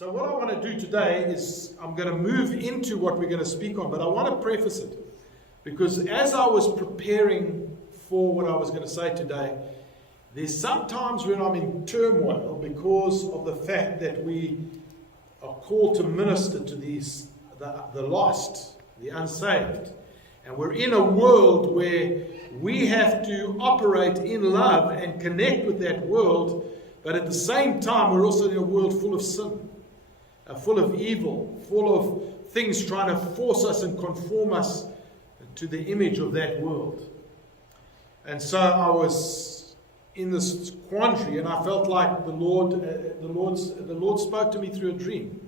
So what I want to do today is I'm going to move into what we're going to speak on, but I want to preface it because as I was preparing for what I was going to say today, there's sometimes when I'm in turmoil because of the fact that we are called to minister to the lost, the unsaved. And we're in a world where we have to operate in love and connect with that world, but at the same time we're also in a world full of sin, full of evil, full of things trying to force us and conform us to the image of that world. And so I was in this quandary, and I felt like the Lord spoke to me through a dream.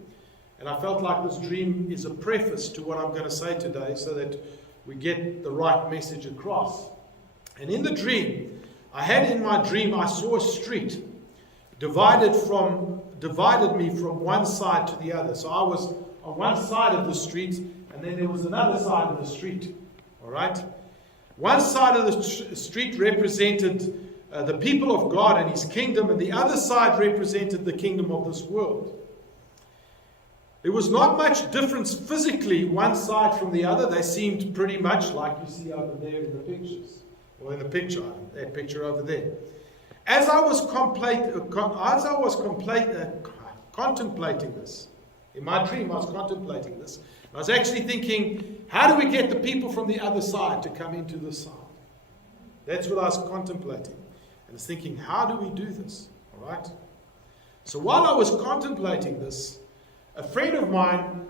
And I felt like this dream is a preface to what I'm going to say today so that we get the right message across. And in the dream, I saw a street divided me from one side to the other. So I was on one side of the street, and then there was another side of the street. All right? One side of the street represented the people of God and His kingdom, and the other side represented the kingdom of this world. There was not much difference physically one side from the other. They seemed pretty much like you see over there in the pictures, or in the picture, that picture over there. As I was contemplating this, in my dream I was contemplating this, I was actually thinking, how do we get the people from the other side to come into this side? That's what I was contemplating. And I was thinking, how do we do this? All right? So while I was contemplating this, a friend of mine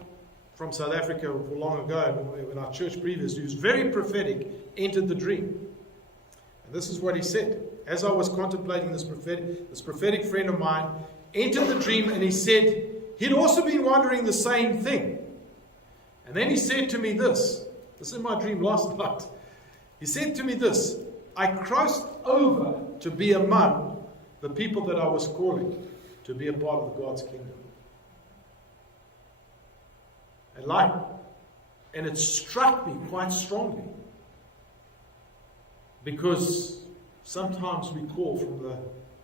from South Africa long ago, in our church previously, who was very prophetic, entered the dream. And this is what he said. As I was contemplating this prophetic friend of mine entered the dream, and he said he'd also been wondering the same thing. And then he said to me this is my dream last night. He said to me this: I crossed over to be among the people that I was calling to be a part of God's kingdom. And it struck me quite strongly, because sometimes we call from the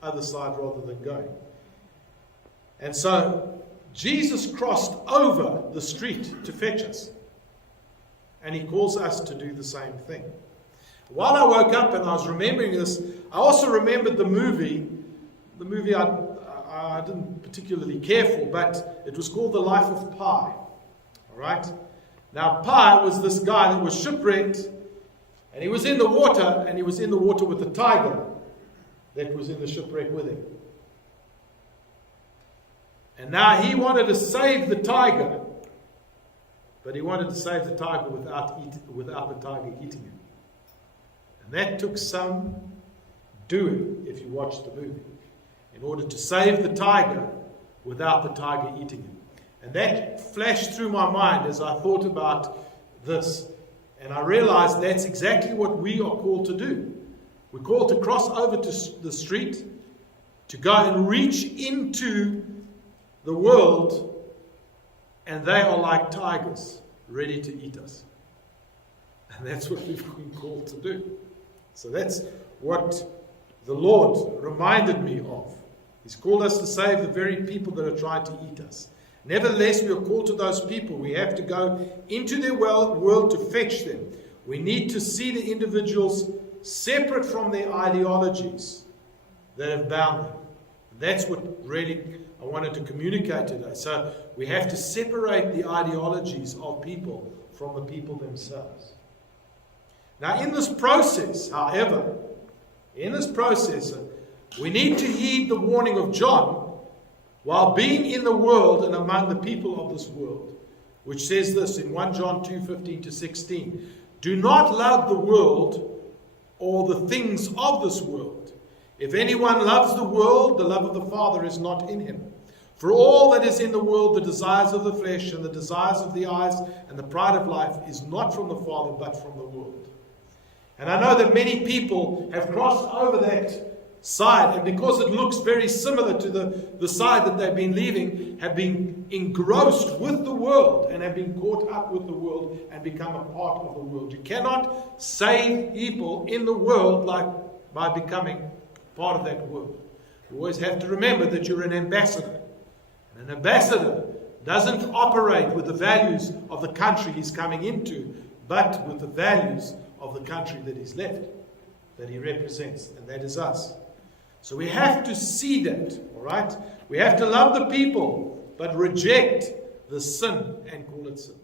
other side rather than going. And so Jesus crossed over the street to fetch us, and He calls us to do the same thing. While I woke up and I was remembering this, I also remembered the movie I didn't particularly care for, but it was called The Life of Pi. Right? Now, Pi was this guy that was shipwrecked, and he was in the water, and he was in the water with the tiger that was in the shipwreck with him. And now he wanted to save the tiger, but he wanted to save the tiger without the tiger eating him. And that took some doing, if you watch the movie, in order to save the tiger without the tiger eating him. And that flashed through my mind as I thought about this. And I realized that's exactly what we are called to do. We're called to cross over to the street, to go and reach into the world, and they are like tigers, ready to eat us. And that's what we've been called to do. So that's what the Lord reminded me of. He's called us to save the very people that are trying to eat us. Nevertheless, we are called to those people. We have to go into their world to fetch them. We need to see the individuals separate from their ideologies that have bound them. That's what really I wanted to communicate today. So we have to separate the ideologies of people from the people themselves. Now, in this process, however, we need to heed the warning of John while being in the world and among the people of this world, which says this in 1 John 2:15-16. Do not love the world or the things of this world. If anyone loves the world, the love of the Father is not in him. For all that is in the world, the desires of the flesh and the desires of the eyes and the pride of life, is not from the Father but from the world. And I know that many people have crossed over that side, and because it looks very similar to the side that they've been leaving, have been engrossed with the world and have been caught up with the world and become a part of the world. You cannot save people in the world by becoming part of that world. You always have to remember that you're an ambassador. An ambassador doesn't operate with the values of the country he's coming into, but with the values of the country that he's left, that he represents, and that is us. So we have to see that, all right? We have to love the people, but reject the sin and call it sin.